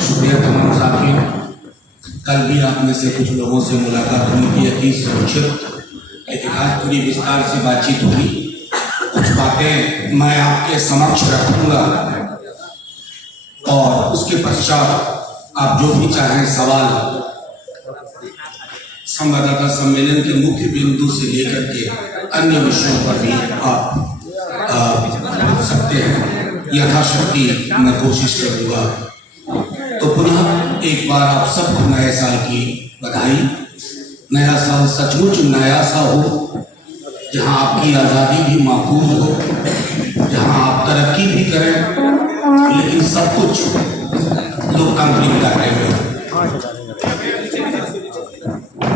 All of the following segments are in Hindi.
शुक्रिया तमाम साथियों। कल भी आप में से कुछ लोगों से मुलाकात हुई थी, अति संक्षिप्त लेकिन आज पूरी विस्तार से बातचीत हुई। कुछ बातें मैं आपके समक्ष रखूंगा और उसके पश्चात आप जो भी चाहें सवाल संवाददाता सम्मेलन के मुख्य बिंदु से लेकर के अन्य विषयों पर भी आप पूछ सकते हैं। यथाशक्ति मैं कोशिश करूंगा। तो पुनः एक बार आप सबको नए साल की बधाई। नया साल सचमुच नया सा हो, जहां आपकी आज़ादी भी महफूज हो, जहां आप तरक्की भी करें, लेकिन सब कुछ लोकतांत्रिक दायरे में हो।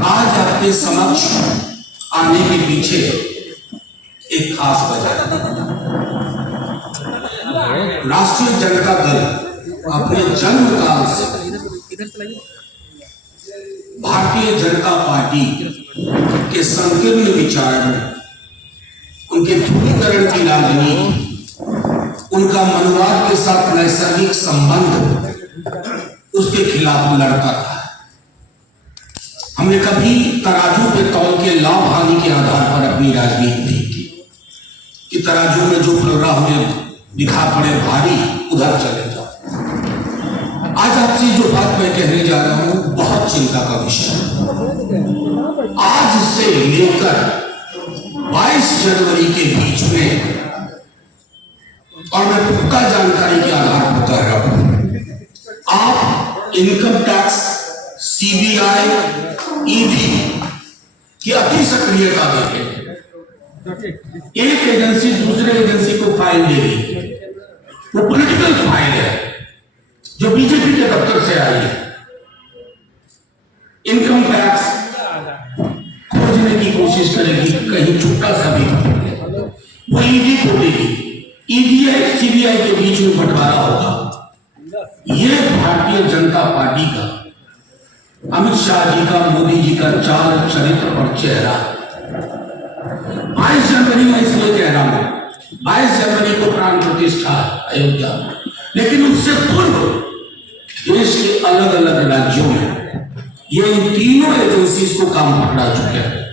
आज आपके समक्ष आने के पीछे एक खास वजह है। राष्ट्रीय जनता दल अपने जन्म काल से भारतीय जनता पार्टी के संकीर्ण विचारों, उनके ध्रुवीकरण की राजनीति, उनका मनोवाद के साथ नैसर्गिक संबंध, उसके खिलाफ लड़ता रहा। हमने कभी तराजू पे तौल के लाभ हानि के आधार पर अपनी राजनीति नहीं की कि तराजू में जो पल रहा हमें दिखा पड़े भारी, उधर चले जाओ। आज आपसे जो बात मैं कहने जा रहा हूं बहुत चिंता का विषय है। आज से लेकर 22 जनवरी के बीच में, और मैं पुख्ता जानकारी के आधार पर कह रहा हूं, आप इनकम टैक्स, सीबीआई, ईडी की अति सक्रियता देखें। एक एजेंसी दूसरे एजेंसी को फाइल दे रही, वो पॉलिटिकल फाइल है जो बीजेपी के दफ्तर से आई है। इनकम टैक्स खोजने की कोशिश करेगी, कहीं छुट्टा सा भी वो ईडी को देगी, ईडी सीबीआई के बीच में बंटवारा होगा। ये भारतीय जनता पार्टी का, अमित शाह जी का, मोदी जी का चाल, चरित्र और चेहरा। 22 जनवरी में इसलिए कह रहा हूं, 22 जनवरी को प्राण प्रतिष्ठा अयोध्या, लेकिन उससे पूर्व देश के अलग अलग राज्यों में ये तीनों एजेंसीज को काम पकड़ा चुके हैं।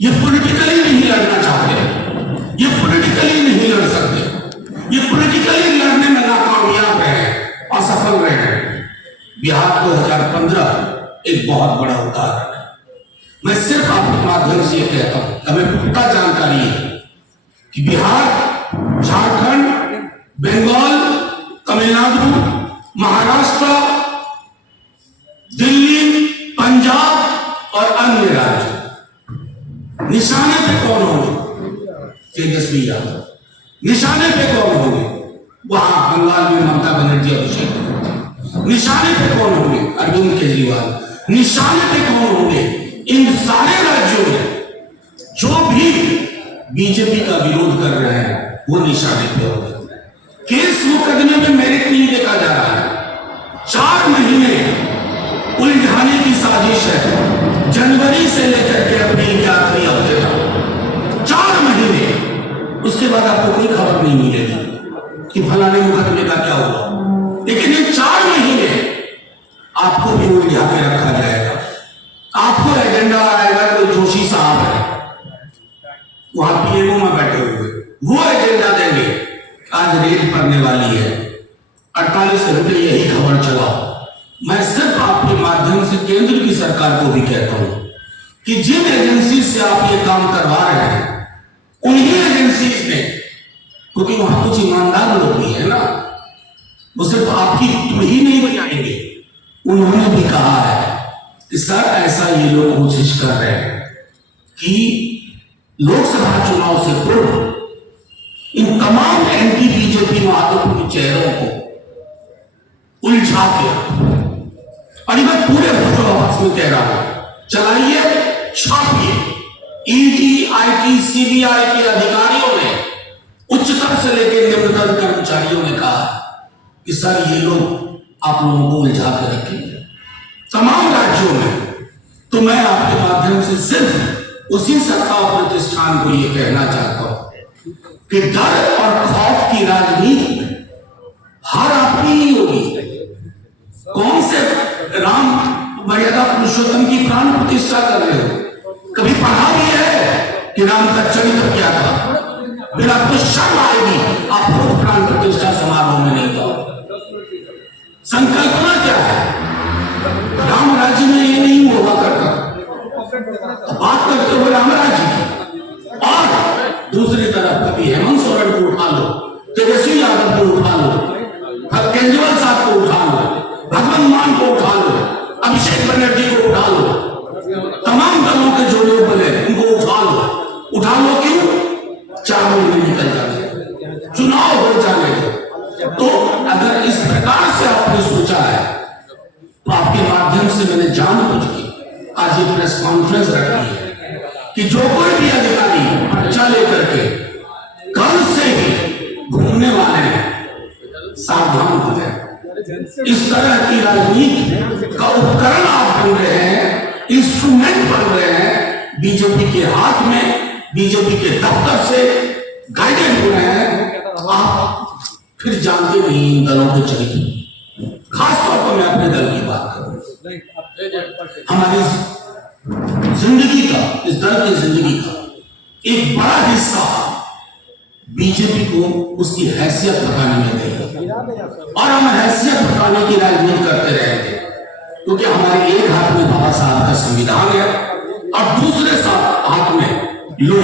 ये पॉलिटिकली नहीं लड़ना चाहते, ये पॉलिटिकली नहीं लड़ सकते, ये पॉलिटिकली लड़ने में नाकामयाब रहे, असफल रहे। बिहार 2015 एक बहुत बड़ा उदाहरण है। मैं सिर्फ आपके माध्यम से ये कहता हूं, हमें पुख्ता जानकारी है कि बिहार, झारखंड, बंगाल, तमिलनाडु, महाराष्ट्र, दिल्ली, पंजाब और अन्य राज्य निशाने पे कौन होंगे? तेजस्वी यादव। निशाने पे कौन होंगे? वहां बंगाल में ममता बनर्जी, अभिषेक। निशाने पे कौन होंगे? अरविंद केजरीवाल। निशाने पे कौन होंगे? इन सारे राज्यों में जो भी बीजेपी का विरोध कर रहे हैं वो निशाने पे होंगे। केस मुकदमे में मेरिट नहीं देखा जा रहा है। 4 महीने उलझाने की साजिश है, जनवरी से लेकर के अपनी आखिरी हफ्ते तक 4 महीने। उसके बाद आपको कोई खबर नहीं मिलेगी कि फलाने मुकदमे का क्या हुआ, लेकिन ये 4 महीने आपको भी उलझा के रखा जाएगा। आपको एजेंडा आएगा, कोई जोशी साहब है वहां पीएमओ में बैठे हुए, वो एजेंडा देंगे, आज रेड पड़ने वाली है, 48 घंटे यही खबर चलाओ। मैं सिर्फ आपके माध्यम से केंद्र की सरकार को भी कहता हूं कि जिन एजेंसी से आप ये काम करवा रहे हैं, उन्हीं एजेंसीज ने, क्योंकि वहां कुछ ईमानदार लोग भी है ना, वो सिर्फ आपकी तुड़ी नहीं बजाएंगे। उन्होंने भी कहा है कि सर ऐसा ये लोग कोशिश कर रहे हैं कि लोकसभा चुनाव से पूर्व इन तमाम एंटी बीजेपी महत्वपूर्ण चेहरों को उलझा के, और मैं पूरे आपस में कह रहा हूं, चलाइए, छापिए। ईडी, आईटी, सीबीआई के अधिकारियों ने, उच्चतम से लेकर निम्नतम कर्मचारियों ने कहा कि सर ये लोग आप लोगों को उलझा के रखेंगे तमाम राज्यों में। तो मैं आपके माध्यम से सिर्फ उसी सत्ता और प्रतिष्ठान को ये कहना चाहता हूं कि डर और खौफ की राजनीति में हार अपनी ही होगी, मर्यादा पुरुषोत्तम की प्राण प्रतिष्ठा कर रहे हो? कभी पढ़ा भी है कि राम का चरित्र क्या था? बिना तो शर्म आएगी आप खुद प्राण प्रतिष्ठा समारोह में नहीं जाओ। संकल्पना क्या है? राम राज्य में ये नहीं हुआ करता। बात करते हुए राम राज्य की, और दूसरी तरफ कभी हेमंत सोरेन को उठा लो, तेजस्वी यादव को उठा लो, केजरीवाल साहब को उठा लो, भगवंत मान को उठा लो, अभिषेक बनर्जी को उठा लो, तमाम दलों के जो लोग बोले उनको उठा लो। क्यों? 4 महीने निकल जाने, चुनाव हो जाने दो। तो अगर इस प्रकार से आपने सोचा है तो आपके माध्यम से मैंने जानबूझ के आज ये प्रेस कॉन्फ्रेंस रखी है कि जो कोई भी अधिकारी पर्चा लेकर के कल से ही घूमने वाले हैं, सावधान हो जाए। इस तरह की राजनीति का उपकरण आप बन रहे हैं, इंस्ट्रूमेंट बन रहे हैं, बीजेपी के हाथ में, बीजेपी के दफ्तर से गाइडेड हो रहे हैं। आप फिर जानते नहीं इन दलों के चरित्र। खासतौर पर मैं अपने दल की बात करूं, हमारी जिंदगी का, इस दल की जिंदगी का एक बड़ा हिस्सा बीजेपी को उसकी हैसियत बताने में गई, और हम हैसियत बताने की राजनीति करते रहेंगे, क्योंकि हमारे एक हाथ में बाबा साहब का संविधान है और दूसरे हाथ में लोग